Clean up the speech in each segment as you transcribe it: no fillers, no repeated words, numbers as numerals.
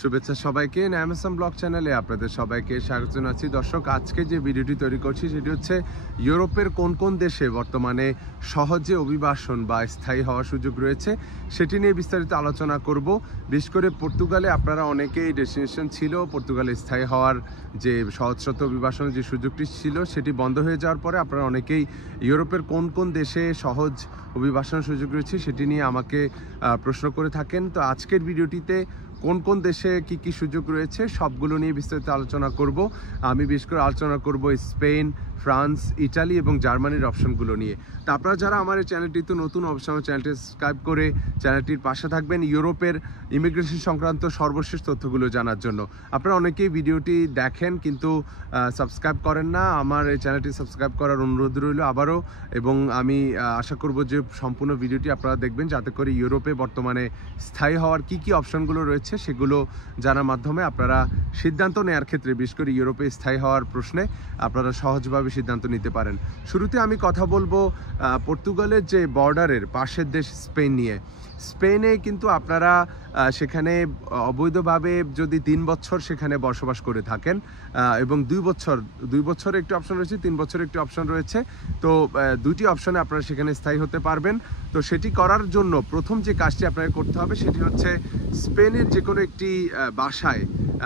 শুভেচ্ছা সবাইকে। Amazon blog চ্যানেলে আপনাদের সবাইকে স্বাগত জানাচ্ছি। দর্শক, আজকে যে ভিডিওটি তৈরি করছি সেটি হচ্ছে ইউরোপের কোন কোন দেশে বর্তমানে সহজে অভিবাসন বা স্থায়ী হওয়ার সুযোগ রয়েছে সেটি নিয়ে বিস্তারিত আলোচনা করব। বিশেষ করে পর্তুগালে আপনারা অনেকেই ডেস্টিনেশন ছিল, পর্তুগালে স্থায়ী হওয়ার যে সহজশত অভিবাসনের যে সুযোগটি ছিল সেটি বন্ধ হয়ে যাওয়ার পরে আপনারা অনেকেই ইউরোপের কোন কোন দেশে সহজ অভিবাসনের সুযোগ রয়েছে সেটি নিয়ে আমাকে প্রশ্ন করে থাকেন। তো আজকের ভিডিওটিতে কোন কোন দেশে কি কি সুযোগ রয়েছে সবগুলো নিয়ে বিস্তারিত আলোচনা করব। আমি বিশেষ করে আলোচনা করব স্পেন, ফ্রান্স, ইটালি এবং জার্মানির অপশনগুলো নিয়ে। তা আপনারা যারা আমার এই চ্যানেলটিতে নতুন, অবশ্যই আমার চ্যানেলটি সাবস্ক্রাইব করে চ্যানেলটির পাশে থাকবেন ইউরোপের ইমিগ্রেশন সংক্রান্ত সর্বশেষ তথ্যগুলো জানার জন্য। আপনারা অনেকেই ভিডিওটি দেখেন কিন্তু সাবস্ক্রাইব করেন না। আমার এই চ্যানেলটি সাবস্ক্রাইব করার অনুরোধ রইল আবারও, এবং আমি আশা করব যে সম্পূর্ণ ভিডিওটি আপনারা দেখবেন যাতে করে ইউরোপে বর্তমানে স্থায়ী হওয়ার কি কি অপশনগুলো রয়েছে সেগুলো জানার মাধ্যমে আপনারা সিদ্ধান্ত নেওয়ার ক্ষেত্রে, বিশেষ করে ইউরোপে স্থায়ী হওয়ার প্রশ্নে আপনারা সহজভাবে সিদ্ধান্ত নিতে পারেন। শুরুতে আমি কথা বলবো পর্তুগালের যে বর্ডারের পাশের দেশ স্পেন নিয়ে। স্পেনে কিন্তু আপনারা সেখানে অবৈধভাবে যদি 3 বছর সেখানে বসবাস করে থাকেন এবং 2 বছর একটি অপশন রয়েছে, 3 বছর একটি অপশন রয়েছে। তো দুটি অপশনে আপনারা সেখানে স্থায়ী হতে পারবেন। তো সেটি করার জন্য প্রথম যে কাজটি আপনাকে করতে হবে সেটি হচ্ছে স্পেনের যে কোনো একটি বাসায়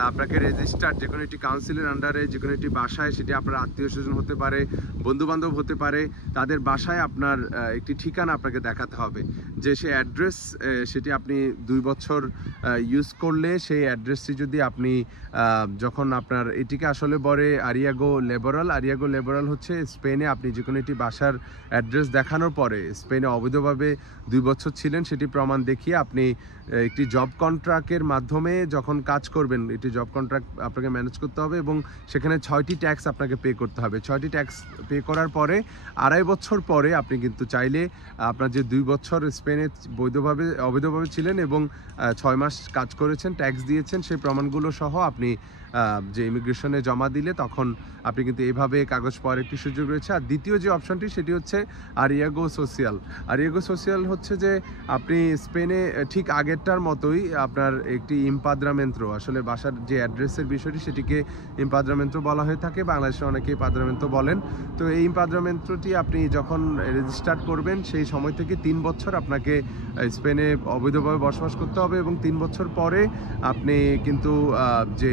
আপনাকে রেজিস্টার্ড, যে কোনো একটি কাউন্সিলের আন্ডারে যে কোনো একটি বাসায়, সেটি আপনার আত্মীয় স্বজন হতে পারে, বন্ধুবান্ধব হতে পারে, তাদের বাসায় আপনার একটি ঠিকানা আপনাকে দেখাতে হবে। যে সেই অ্যাড্রেস সেটি আপনি 2 বছর ইউজ করলে সেই অ্যাড্রেসটি যদি আপনি যখন আপনার এটিকে আসলে বলে আরিয়াগো লেবারাল হচ্ছে স্পেনে আপনি যে কোনো একটি বাসার অ্যাড্রেস দেখানোর পরে স্পেনে অবৈধভাবে 2 বছর ছিলেন সেটি প্রমাণ দেখিয়ে আপনি একটি জব কন্ট্রাক্টের মাধ্যমে যখন কাজ করবেন, একটি জব কন্ট্রাক্ট আপনাকে ম্যানেজ করতে হবে এবং সেখানে 6টি ট্যাক্স আপনাকে পে করতে হবে। 6টি ট্যাক্স পে করার পরে 2.5 বছর পরে আপনি কিন্তু চাইলে আপনার যে 2 বছর স্পেনে অবৈধভাবে ছিলেন এবং 6 মাস কাজ করেছেন, ট্যাক্স দিয়েছেন, সেই প্রমাণগুলো সহ আপনি যে ইমিগ্রেশনে জমা দিলে তখন আপনি কিন্তু এইভাবে কাগজ পাওয়ার একটি সুযোগ রয়েছে। আর দ্বিতীয় যে অপশনটি সেটি হচ্ছে আরিয়াগো সোশিয়াল হচ্ছে যে আপনি স্পেনে ঠিক আগেরটার মতোই আপনার একটি ইম্পাদ্রামেন্ত্র, আসলে বাসার যে অ্যাড্রেসের বিষয়টি সেটিকে ইম্পাদ্রামেন্ত্র বলা হয়ে থাকে, বাংলাদেশে অনেকেই পাদ্রামেন্ত্র বলেন। তো এই ইম্পাদ্রামেন্ত্রটি আপনি যখন রেজিস্টার করবেন সেই সময় থেকে 3 বছর আপনাকে স্পেনে অবৈধভাবে বসবাস করতে হবে এবং 3 বছর পরে আপনি কিন্তু যে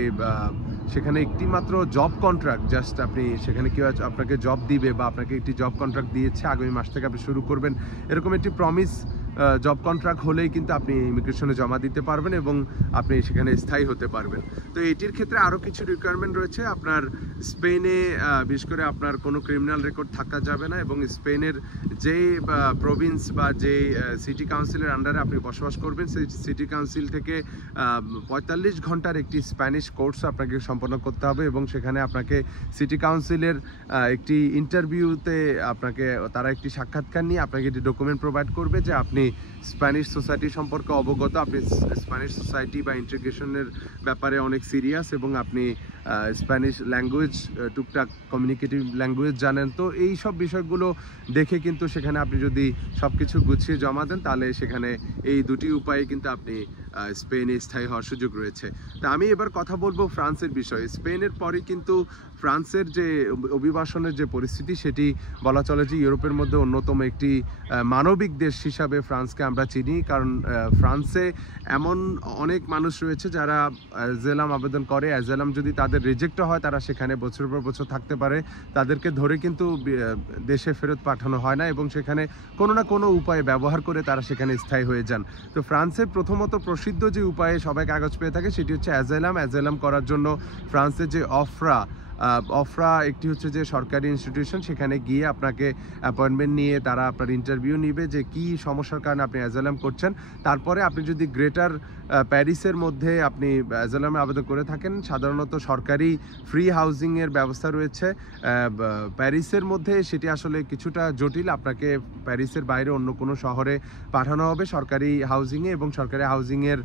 সেখানে একটি মাত্র জব কন্ট্রাক্ট, জাস্ট আপনি সেখানে কেউ আপনাকে জব দিবে বা আপনাকে একটি জব কন্ট্রাক্ট দিয়েছে আগামী মাস থেকে আপনি শুরু করবেন, এরকম একটি প্রমিস জব কন্ট্রাক্ট হলেই কিন্তু আপনি ইমিগ্রেশনে জমা দিতে পারবেন এবং আপনি সেখানে স্থায়ী হতে পারবেন। তো এটির ক্ষেত্রে আরও কিছু রিকোয়ারমেন্ট রয়েছে। আপনার স্পেনে বিশেষ করে আপনার কোনো ক্রিমিনাল রেকর্ড থাকা যাবে না এবং স্পেনের যে প্রভিন্স বা যে সিটি কাউন্সিলের আন্ডারে আপনি বসবাস করবেন সেই সিটি কাউন্সিল থেকে 45 ঘন্টার একটি স্প্যানিশ কোর্স আপনাকে সম্পন্ন করতে হবে এবং সেখানে আপনাকে সিটি কাউন্সিলের একটি ইন্টারভিউতে আপনাকে তারা একটি সাক্ষাৎকার নিয়ে আপনাকে একটি ডকুমেন্ট প্রোভাইড করবে যে আপনি স্প্যানিশ সোসাইটি সম্পর্কে অবগত, আপনি স্প্যানিশ সোসাইটি বা ইন্টিগ্রেশনের ব্যাপারে অনেক সিরিয়াস এবং আপনি স্প্যানিশ ল্যাঙ্গুয়েজ, টুকটাক কমিউনিকেটিভ ল্যাঙ্গুয়েজ জানেন। তো এই সব বিষয়গুলো দেখে কিন্তু সেখানে আপনি যদি সব কিছু গুছিয়ে জমা দেন তাহলে সেখানে এই দুটি উপায়ে কিন্তু আপনি স্পেনে স্থায়ী হওয়ার সুযোগ রয়েছে। তা আমি এবার কথা বলবো ফ্রান্সের বিষয়ে। স্পেনের পরে কিন্তু ফ্রান্সের যে অভিবাসনের যে পরিস্থিতি সেটি বলা চলে যে ইউরোপের মধ্যে অন্যতম একটি মানবিক দেশ হিসাবে ফ্রান্সকে আমরা চিনি, কারণ ফ্রান্সে এমন অনেক মানুষ রয়েছে যারা অ্যাজাইলাম আবেদন করে, অ্যাজাইলাম যদি তাদের রিজেক্ট হয় তারা সেখানে বছরের পর বছর থাকতে পারে, তাদেরকে ধরে কিন্তু দেশে ফেরত পাঠানো হয় না এবং সেখানে কোনো না কোনো উপায়ে ব্যবহার করে তারা সেখানে স্থায়ী হয়ে যান। তো ফ্রান্সের প্রথমত প্রসিদ্ধ যে উপায়ে সবাই কাগজ পেয়ে থাকে সেটি হচ্ছে অ্যাজাইলাম করার জন্য ফ্রান্সের যে অফরা একটি হচ্ছে যে সরকারি ইনস্টিটিউশন, সেখানে গিয়ে আপনাকে অ্যাপয়েন্টমেন্ট নিয়ে তারা আপনার ইন্টারভিউ নিবে যে কি সমস্যার কারণে আপনি অ্যাজাইলাম করছেন। তারপরে আপনি যদি গ্রেটার প্যারিসের মধ্যে আপনি অ্যাজাইলামে আবেদন করে থাকেন, সাধারণত সরকারি ফ্রি হাউজিংয়ের ব্যবস্থা রয়েছে প্যারিসের মধ্যে, সেটি আসলে কিছুটা জটিল। আপনাকে প্যারিসের বাইরে অন্য কোনো শহরে পাঠানো হবে সরকারি হাউজিংয়ে এবং সরকারি হাউজিংয়ের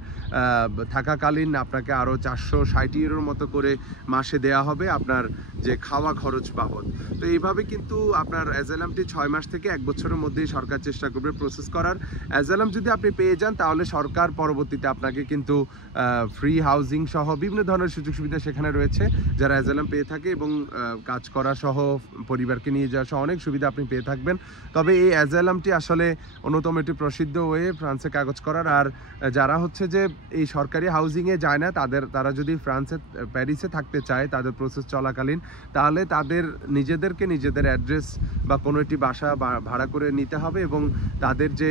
থাকাকালীন আপনাকে আরও 460 ইউরোর মতো করে মাসে দেয়া হবে আপনার আপনার যে খাওয়া খরচ বাবদ। তো এইভাবে কিন্তু আপনার অ্যাজাইলামটি 6 মাস থেকে 1 বছরের মধ্যেই সরকার চেষ্টা করবে প্রসেস করার। অ্যাজাইলাম যদি আপনি পেয়ে যান তাহলে সরকার পরবর্তীতে আপনাকে কিন্তু ফ্রি হাউজিং সহ বিভিন্ন ধরনের সুযোগ সুবিধা সেখানে রয়েছে যারা অ্যাজাইলাম পেয়ে থাকে, এবং কাজ করা সহ পরিবারকে নিয়ে যাওয়া সহ অনেক সুবিধা আপনি পেয়ে থাকবেন। তবে এই অ্যাজাইলামটি আসলে অন্যতম একটি প্রসিদ্ধ ওয়ে ফ্রান্সে কাগজ করার। আর যারা হচ্ছে যে এই সরকারি হাউজিংয়ে যায় না, তারা যদি ফ্রান্সে প্যারিসে থাকতে চায় তাদের প্রসেস চলাকালীন, তাহলে তাদের নিজেদেরকে নিজেদের অ্যাড্রেস বা কোনো একটি বাসা ভাড়া করে নিতে হবে, এবং তাদের যে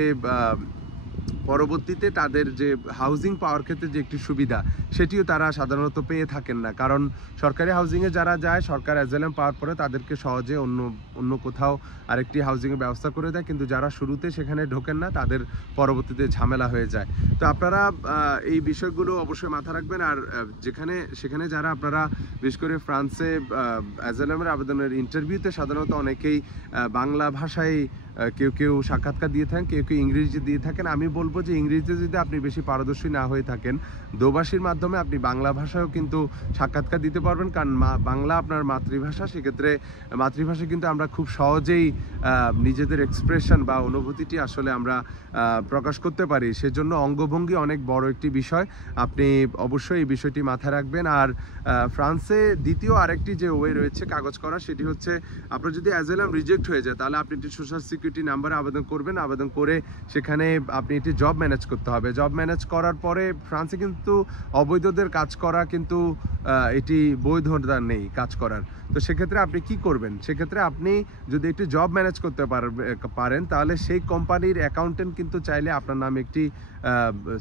পরবর্তীতে তাদের যে হাউজিং পাওয়ার ক্ষেত্রে যে একটি সুবিধা সেটিও তারা সাধারণত পেয়ে থাকেন না। কারণ সরকারি হাউজিংয়ে যারা যায়, সরকার অ্যাজাইলাম পাওয়ার পরে তাদেরকে সহজে অন্য কোথাও আরেকটি হাউজিংয়ের ব্যবস্থা করে দেয়, কিন্তু যারা শুরুতে সেখানে ঢোকেন না তাদের পরবর্তীতে ঝামেলা হয়ে যায়। তো আপনারা এই বিষয়গুলো অবশ্যই মাথায় রাখবেন। আর সেখানে যারা আপনারা বিশেষ করে ফ্রান্সে অ্যাজাইলামের আবেদনের ইন্টারভিউতে সাধারণত অনেকেই বাংলা ভাষায় কেউ সাক্ষাৎকার দিয়ে থাকেন, কেউ ইংরেজি দিয়ে থাকেন। আমি বলবো যে ইংরেজিতে যদি আপনি বেশি পারদর্শী না হয়ে থাকেন, দোভাষীর মাধ্যমে আপনি বাংলা ভাষায়ও কিন্তু সাক্ষাৎকার দিতে পারবেন, কারণ বাংলা আপনার মাতৃভাষা। সেক্ষেত্রে মাতৃভাষা কিন্তু আমরা খুব সহজেই নিজেদের এক্সপ্রেশন বা অনুভূতিটি আসলে আমরা প্রকাশ করতে পারি। সেজন্য অঙ্গভঙ্গি অনেক বড় একটি বিষয়, আপনি অবশ্যই এই বিষয়টি মাথায় রাখবেন। আর ফ্রান্সে দ্বিতীয় আরেকটি যে ওয়ে রয়েছে কাগজ করা, সেটি হচ্ছে আপনার যদি অ্যাজাইলাম রিজেক্ট হয়ে যায় তাহলে আপনি একটি সোশ্যাল সিকিউরিটি নাম্বারে আবেদন করবেন। আবেদন করে সেখানে আপনি একটি জব ম্যানেজ করতে হবে। জব ম্যানেজ করার পরে ফ্রান্সে কিন্তু অবৈধদের কাজ করা কিন্তু এটি বৈধতা নেই কাজ করার। তো সেক্ষেত্রে আপনি কি করবেন? সেক্ষেত্রে আপনি যদি একটি জব ম্যানেজ করতে পারেন তাহলে সেই কোম্পানির অ্যাকাউন্টেন্ট কিন্তু চাইলে আপনার নামে একটি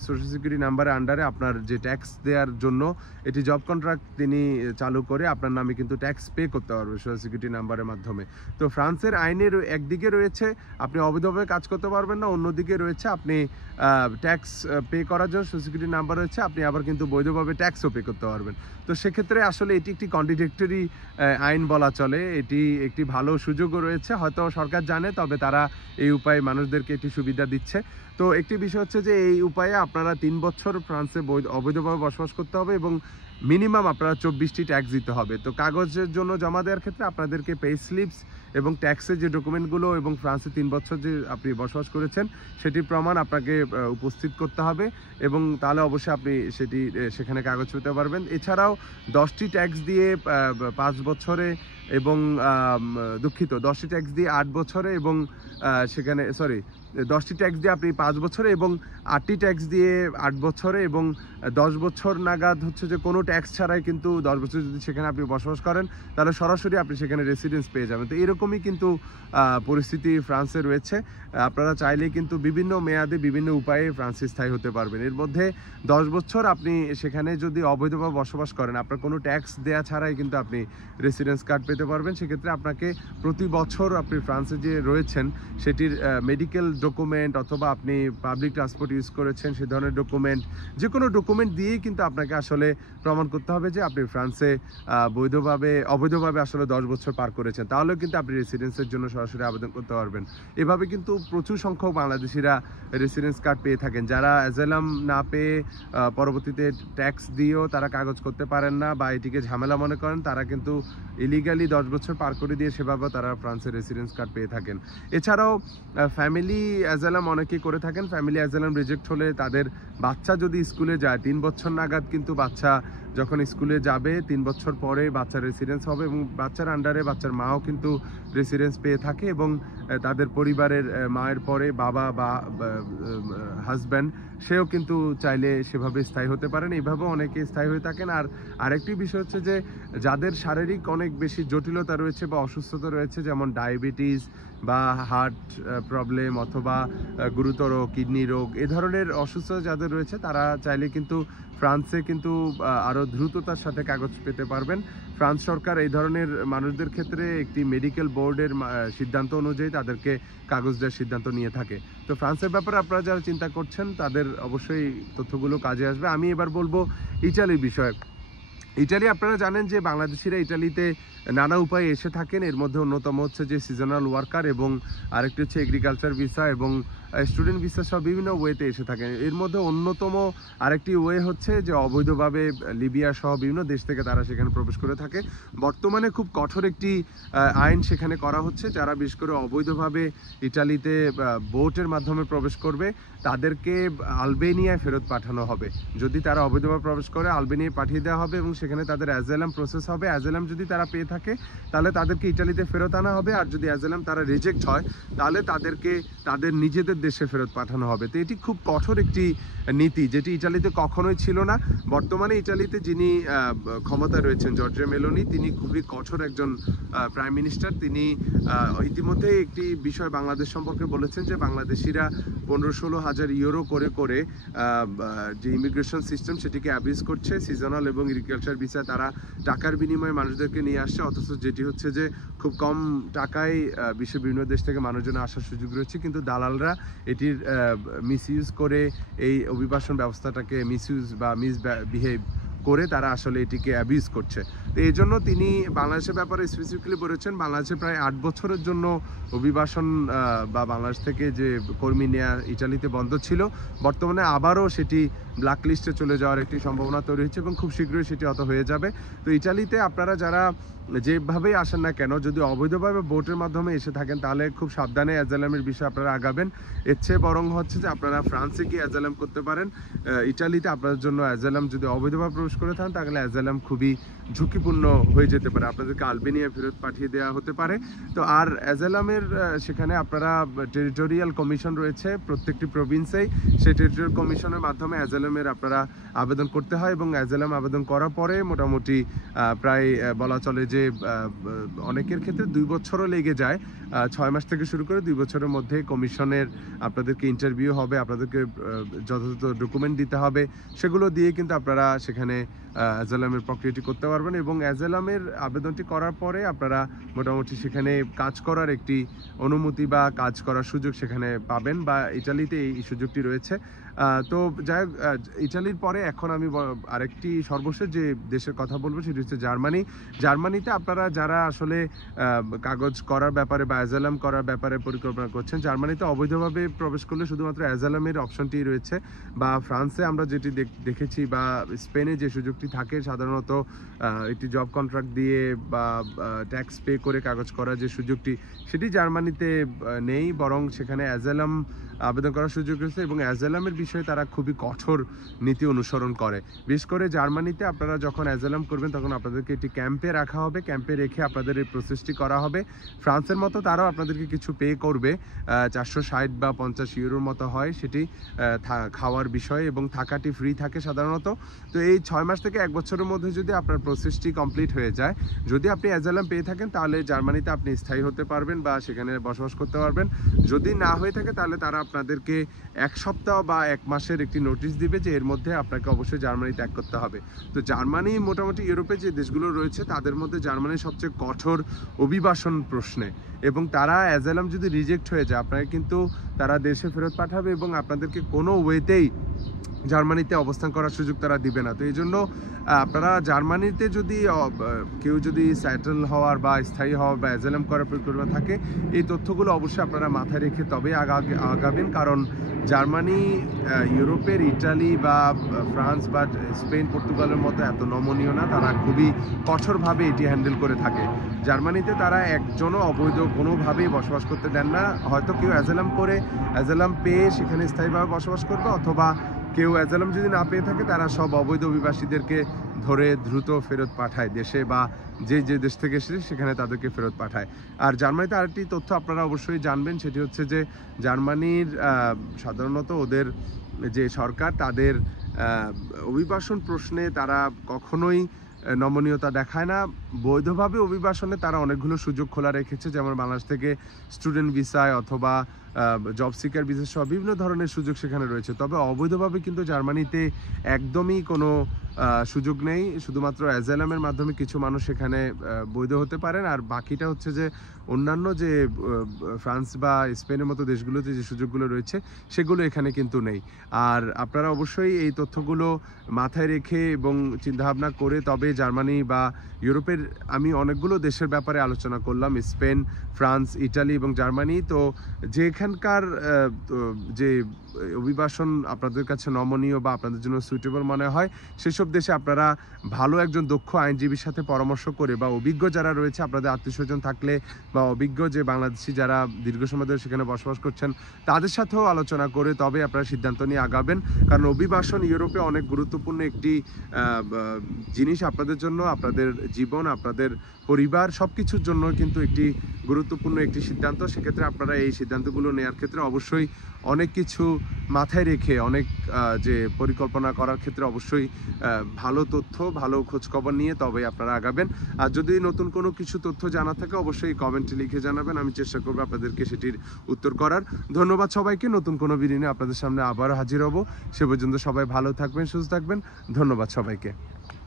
সোশ্যাল সিকিউরিটি নাম্বারের আন্ডারে আপনার যে ট্যাক্স দেওয়ার জন্য এটি জব কন্ট্রাক্ট তিনি চালু করে আপনার নামে কিন্তু ট্যাক্স পে করতে পারবে সোশ্যাল সিকিউরিটি নাম্বারের মাধ্যমে। তো ফ্রান্সের আইনের একদিকে রয়েছে আপনি অবৈধভাবে কাজ করতে পারবেন না, অন্যদিকে রয়েছে আপনি ট্যাক্স পে করার জন্য সোশ্যাল সিকিউরিটি নাম্বার রয়েছে, আপনি আবার কিন্তু বৈধভাবে ট্যাক্সও পে করতে পারবেন। তো সেক্ষেত্রে আসলে এটি একটি কন্ট্রাডিক্টরি আইন বলা চলে। এটি একটি ভালো সুযোগও রয়েছে, হয়তো সরকার জানে, তবে তারা এই উপায়ে মানুষদেরকে একটি সুবিধা দিচ্ছে। তো একটি বিষয় হচ্ছে যে এই উপায়ে আপনারা 3 বছর ফ্রান্সে অবৈধভাবে বসবাস করতে হবে এবং মিনিমাম আপনারা 24টি ট্যাক্স দিতে হবে। তো কাগজের জন্য জমা দেওয়ার ক্ষেত্রে আপনাদেরকে পে স্লিপস এবং ট্যাক্সের যে ডকুমেন্টগুলো এবং ফ্রান্সে 3 বছর যে আপনি বসবাস করেছেন সেটির প্রমাণ আপনাকে উপস্থিত করতে হবে, এবং তাহলে অবশ্যই আপনি সেখানে কাগজ পেতে পারবেন। এছাড়াও 10টি ট্যাক্স দিয়ে 5 বছরে এবং 10টি ট্যাক্স দিয়ে 8 বছরে এবং 10টি ট্যাক্স দিয়ে আপনি 5 বছরে এবং 8টি ট্যাক্স দিয়ে 8 বছরে এবং 10 বছর নাগাদ হচ্ছে যে কোনো ট্যাক্স ছাড়াই কিন্তু 10 বছর যদি সেখানে আপনি বসবাস করেন তাহলে সরাসরি আপনি সেখানে রেসিডেন্স পেয়ে যাবেন। তো এরকমই কিন্তু পরিস্থিতি ফ্রান্সে রয়েছে। আপনারা চাইলে কিন্তু বিভিন্ন মেয়াদে বিভিন্ন উপায়ে ফ্রান্সে স্থায়ী হতে পারবেন। এর মধ্যে 10 বছর আপনি সেখানে যদি অবৈধভাবে বসবাস করেন, আপনার কোনো ট্যাক্স দেওয়া ছাড়াই কিন্তু আপনি রেসিডেন্স কার্ড পেতে পারবেন। সেক্ষেত্রে আপনাকে প্রতি বছর আপনি ফ্রান্সে যে রয়েছেন সেটির মেডিকেল ডকুমেন্ট অথবা আপনি পাবলিক ট্রান্সপোর্ট ইউজ করেছেন সে ধরনের ডকুমেন্ট, যে কোনো ডকুমেন্ট দিয়েই কিন্তু আপনাকে আসলে প্রমাণ করতে হবে যে আপনি ফ্রান্সে অবৈধভাবে আসলে 10 বছর পার করেছেন, তাহলেও কিন্তু আপনি রেসিডেন্সের জন্য সরাসরি আবেদন করতে পারবেন। এভাবে কিন্তু প্রচুর সংখ্যক বাংলাদেশিরা রেসিডেন্স কার্ড পেয়ে থাকেন। যারা অ্যাজাইলাম না পেয়ে পরবর্তীতে ট্যাক্স দিয়েও তারা কাগজ করতে পারেন না বা এটিকে ঝামেলা মনে করেন, তারা কিন্তু ইলিগালি 10 বছর পার করে দিয়ে সেভাবেও তারা ফ্রান্সের রেসিডেন্স কার্ড পেয়ে থাকেন। এছাড়াও ফ্যামিলি অ্যাজাইলাম অনেকেই করে থাকেন। ফ্যামিলি অ্যাজাইলাম রিজেক্ট হলে তাদের বাচ্চা যদি স্কুলে যায় 3 বছর নাগাদ কিন্তু বাচ্চা যখন স্কুলে যাবে 3 বছর পরে বাচ্চার রেসিডেন্স হবে এবং বাচ্চার আন্ডারে বাচ্চার মাও কিন্তু রেসিডেন্স পেয়ে থাকে এবং তাদের পরিবারের মায়ের পরে বাবা বা হাজব্যান্ড সেও কিন্তু চাইলে সেভাবে স্থায়ী হতে পারেন। এইভাবেও অনেকে স্থায়ী হয়ে থাকেন। আর আরেকটি বিষয় হচ্ছে যে যাদের শারীরিক অনেক বেশি জটিলতা রয়েছে বা অসুস্থতা রয়েছে, যেমন ডায়াবেটিস বা হার্ট প্রবলেম অথবা গুরুতর কিডনি রোগ, এ ধরনের অসুস্থতা যাদের রয়েছে তারা চাইলে কিন্তু ফ্রান্সে কিন্তু আরও দ্রুততার সাথে কাগজ পেতে পারবেন। ফ্রান্স সরকার এই ধরনের মানুষদের ক্ষেত্রে একটি মেডিকেল বোর্ডের সিদ্ধান্ত অনুযায়ী তাদেরকে কাগজ দেওয়ার সিদ্ধান্ত নিয়ে থাকে। তো ফ্রান্সের ব্যাপারে আপনারা যারা চিন্তা করছেন তাদের অবশ্যই তথ্যগুলো কাজে আসবে। আমি এবার বলবো ইটালির বিষয়ে। ইটালি আপনারা জানেন যে বাংলাদেশিরা ইটালিতে নানা উপায়ে এসে থাকেন। এর মধ্যে অন্যতম হচ্ছে যে সিজনাল ওয়ার্কার এবং আরেকটি হচ্ছে এগ্রিকালচার ভিসা এবং স্টুডেন্ট ভিসা সহ বিভিন্ন ওয়েতে এসে থাকেন। এর মধ্যে অন্যতম আরেকটি ওয়ে হচ্ছে যে অবৈধভাবে লিবিয়া সহ বিভিন্ন দেশ থেকে তারা সেখানে প্রবেশ করে থাকে। বর্তমানে খুব কঠোর একটি আইন সেখানে করা হচ্ছে, যারা বিশেষ করে অবৈধভাবে ইটালিতে বোটের মাধ্যমে প্রবেশ করবে তাদেরকে আলবেনিয়ায় ফেরত পাঠানো হবে। যদি তারা অবৈধভাবে প্রবেশ করে আলবেনিয়ায় পাঠিয়ে দেওয়া হবে এবং সেখানে তাদের অ্যাজাইলাম প্রসেস হবে। অ্যাজাইলাম যদি তারা পেয়ে থাকে তাহলে তাদেরকে ইটালিতে ফেরত আনা হবে, আর যদি অ্যাজাইলাম তারা রিজেক্ট হয় তাহলে তাদেরকে তাদের নিজেদের দেশে ফেরত পাঠানো হবে। তো এটি খুব কঠোর একটি নীতি, যেটি ইটালিতে কখনোই ছিল না। বর্তমানে ইটালিতে যিনি ক্ষমতায় রয়েছেন জর্জিয়া মেলোনি, তিনি খুবই কঠোর একজন প্রাইম মিনিস্টার। তিনি ইতিমধ্যে একটি বিষয় বাংলাদেশ সম্পর্কে বলেছেন যে বাংলাদেশিরা 15-16 হাজার ইউরো করে করে যে ইমিগ্রেশন সিস্টেম সেটিকে অ্যাবিউজ করছে। সিজনাল এবং এগ্রিকালচার ভিসায় তারা টাকার বিনিময়ে মানুষদেরকে নিয়ে আসছে, অথচ যেটি হচ্ছে যে খুব কম টাকায় বিশ্বের বিভিন্ন দেশ থেকে মানুষজন আসার সুযোগ রয়েছে, কিন্তু দালালরা এটির মিসইউজ করে এই অভিবাসন ব্যবস্থাটাকে মিসইউজ বা মিসবিহেভ করে তারা আসলে এটিকে অ্যাবিউজ করছে। তো এই জন্য তিনি বাংলাদেশের ব্যাপারে স্পেসিফিক্যালি বলেছেন বাংলাদেশে প্রায় 8 বছরের জন্য অভিবাসন বা বাংলাদেশ থেকে যে কর্মী নেওয়া ইটালিতে বন্ধ ছিল, বর্তমানে আবারও সেটি ব্ল্যাক লিস্টে চলে যাওয়ার একটি সম্ভাবনা তৈরি হয়েছে এবং খুব শীঘ্রই সেটি হয়ে যাবে। তো ইটালিতে আপনারা যারা যেভাবেই আসেন না কেন, যদি অবৈধভাবে বোটের মাধ্যমে এসে থাকেন তাহলে খুব সাবধানে অ্যাজাইলামের বিষয়ে আপনারা আগাবেন। এর চেয়ে বরং হচ্ছে যে আপনারা ফ্রান্সে গিয়ে অ্যাজাইলাম করতে পারেন। ইটালিতে আপনাদের জন্য অ্যাজাইলাম যদি অবৈধভাবে প্রবেশ করে থাকেন তাহলে অ্যাজাইলাম খুবই ঝুঁকিপূর্ণ হয়ে যেতে পারে, আপনাদেরকে আলবেনিয়া ফেরত পাঠিয়ে দেওয়া হতে পারে। তো আর অ্যাজাইলামের সেখানে আপনারা টেরিটোরিয়াল কমিশন রয়েছে প্রত্যেকটি প্রভিন্সেই, সেই টেরিটোরিয়াল কমিশনের মাধ্যমে অ্যাজাইলামের আপনারা আবেদন করতে হয় এবং অ্যাজাইলাম আবেদন করার পরে মোটামুটি প্রায় বলা চলে যে অনেকের ক্ষেত্রে 2 বছরও লেগে যায়। 6 মাস থেকে শুরু করে 2 বছরের মধ্যে কমিশনের আপনাদেরকে ইন্টারভিউ হবে, আপনাদেরকে যথাযথ ডকুমেন্ট দিতে হবে, সেগুলো দিয়ে কিন্তু আপনারা সেখানে অ্যাজাইলামের প্রক্রিয়াটি করতে পারবেন এবং অ্যাজাইলামের আবেদনটি করার পরে আপনারা মোটামুটি সেখানে কাজ করার একটি অনুমতি বা কাজ করার সুযোগ সেখানে পাবেন, বা ইটালিতে এই সুযোগটি রয়েছে। তো যাই হোক, ইটালির পরে এখন আমি আরেকটি সর্বশেষ যে দেশের কথা বলবো সেটি হচ্ছে জার্মানি। জার্মানিতে আপনারা যারা আসলে কাগজ করার ব্যাপারে বা অ্যাজাইলাম করার ব্যাপারে পরিকল্পনা করছেন, জার্মানিতে অবৈধভাবে প্রবেশ করলে শুধুমাত্র অ্যাজাইলামের অপশনটি রয়েছে, বা ফ্রান্সে আমরা যেটি দেখেছি বা স্পেনে যে সুযোগটি থাকে সাধারণত একটি জব কন্ট্রাক্ট দিয়ে বা ট্যাক্স পে করে কাগজ করার যে সুযোগটি, সেটি জার্মানিতে নেই, বরং সেখানে অ্যাজাইলাম আবেদন করার সুযোগ রয়েছে এবং অ্যাজাইলামের বিষয়ে তারা খুবই কঠোর নীতি অনুসরণ করে। বিশেষ করে জার্মানিতে আপনারা যখন অ্যাজাইলাম করবেন তখন আপনাদেরকে একটি ক্যাম্পে রাখা হবে, ক্যাম্পে রেখে আপনাদের এই প্রসেসটি করা হবে। ফ্রান্সের মতো তারাও আপনাদেরকে কিছু পে করবে, 460 বা 50 ইউরোর মতো হয় সেটি খাওয়ার বিষয়ে, এবং থাকাটি ফ্রি থাকে সাধারণত। তো এই 6 মাস থেকে 1 বছরের মধ্যে যদি আপনার প্রসেসটি কমপ্লিট হয়ে যায়, যদি আপনি অ্যাজাইলাম পেয়ে থাকেন তাহলে জার্মানিতে আপনি স্থায়ী হতে পারবেন বা সেখানে বসবাস করতে পারবেন। যদি না হয়ে থাকে তাহলে তারা আপনাদেরকে 1 সপ্তাহ বা 1 মাসের একটি নোটিশ দিবে যে এর মধ্যে আপনাকে অবশ্যই জার্মানি ত্যাগ করতে হবে। তো জার্মানি মোটামুটি ইউরোপে যে দেশগুলো রয়েছে তাদের মধ্যে জার্মানি সবচেয়ে কঠোর অভিবাসন প্রশ্নে, এবং তারা অ্যাজাইলাম যদি রিজেক্ট হয়ে যায় আপনাকে কিন্তু তারা দেশে ফেরত পাঠাবে এবং আপনাদেরকে কোনো ওয়েতেই জার্মানিতে অবস্থান করার সুযোগ তারা দিবে না। তো এই জন্য আপনারা জার্মানিতে যদি কেউ যদি সেটেল হওয়ার বা স্থায়ী হওয়ার বা অ্যাজাইলাম করার পরিকল্পনা থাকে, এই তথ্যগুলো অবশ্যই আপনারা মাথায় রেখে তবে আগাবেন, কারণ জার্মানি ইউরোপের ইটালি বা ফ্রান্স বা স্পেন পর্তুগালের মতো এত নমনীয় না, তারা খুবই কঠোরভাবে এটি হ্যান্ডেল করে থাকে। জার্মানিতে তারা একজনও অবৈধ কোনোভাবেই বসবাস করতে দেন না, হয়তো কেউ অ্যাজাইলাম করে অ্যাজাইলাম পেয়ে সেখানে স্থায়ীভাবে বসবাস করবে, অথবা কেউ অ্যাজাইলাম যদি না পেয়ে থাকে তারা সব অবৈধ অভিবাসীদেরকে ধরে দ্রুত ফেরত পাঠায় দেশে, বা যে দেশ থেকে এসেছে সেখানে তাদেরকে ফেরত পাঠায়। আর জার্মানিতে আরেকটি তথ্য আপনারা অবশ্যই জানবেন, সেটি হচ্ছে যে জার্মানির সাধারণত ওদের যে সরকার তাদের অভিবাসন প্রশ্নে তারা কখনোই নমনীয়তা দেখায় না। বৈধভাবে অভিবাসনে তারা অনেকগুলো সুযোগ খোলা রেখেছে, যেমন বাংলাদেশ থেকে স্টুডেন্ট ভিসায় অথবা জব সিকার ভিসা সহ বিভিন্ন ধরনের সুযোগ সেখানে রয়েছে। তবে অবৈধভাবে কিন্তু জার্মানিতে একদমই কোনো সুযোগ নেই। শুধুমাত্র অ্যাজাইলামের মাধ্যমে কিছু মানুষ এখানে বৈধ হতে পারেন, আর বাকিটা হচ্ছে যে অন্যান্য যে ফ্রান্স বা স্পেনের মতো দেশগুলোতে যে সুযোগগুলো রয়েছে সেগুলো এখানে কিন্তু নেই। আর আপনারা অবশ্যই এই তথ্যগুলো মাথায় রেখে এবং চিন্তাভাবনা করে তবে জার্মানি বা ইউরোপের, আমি অনেকগুলো দেশের ব্যাপারে আলোচনা করলাম, স্পেন, ফ্রান্স, ইটালি এবং জার্মানি। তো যেখানকার যে অভিবাসন আপনাদের কাছে নমনীয় বা আপনাদের জন্য সুইটেবল মনে হয় সেসব দেশে আপনারা ভালো একজন দক্ষ আইনজীবীর সাথে পরামর্শ করে বা অভিজ্ঞ যারা রয়েছে আপনাদের আত্মীয়স্বজন থাকলে বা অভিজ্ঞ যে বাংলাদেশি যারা দীর্ঘ সময় ধরে সেখানে বসবাস করছেন তাদের সাথেও আলোচনা করে তবে আপনারা সিদ্ধান্ত নিয়ে আগাবেন। কারণ অভিবাসন ইউরোপে অনেক গুরুত্বপূর্ণ একটি জিনিস আপনাদের জন্য, আপনাদের জীবন, আপনাদের পরিবার সব কিছুর জন্য কিন্তু একটি গুরুত্বপূর্ণ একটি সিদ্ধান্ত। সেক্ষেত্রে আপনারা এই সিদ্ধান্তগুলো নেওয়ার ক্ষেত্রে অবশ্যই অনেক কিছু মাথায় রেখে অনেক যে পরিকল্পনা করার ক্ষেত্রে অবশ্যই ভালো তথ্য, ভালো খোঁজখবর নিয়ে তবে আপনারা আগাবেন। আর যদি নতুন কোনো কিছু তথ্য জানা থাকে অবশ্যই কমেন্টে লিখে জানাবেন, আমি চেষ্টা করবো আপনাদেরকে সেটির উত্তর করার। ধন্যবাদ সবাইকে। নতুন কোনো ভিডিও নিয়ে আপনাদের সামনে আবারও হাজির হব। সে পর্যন্ত সবাই ভালো থাকবেন, সুস্থ থাকবেন। ধন্যবাদ সবাইকে।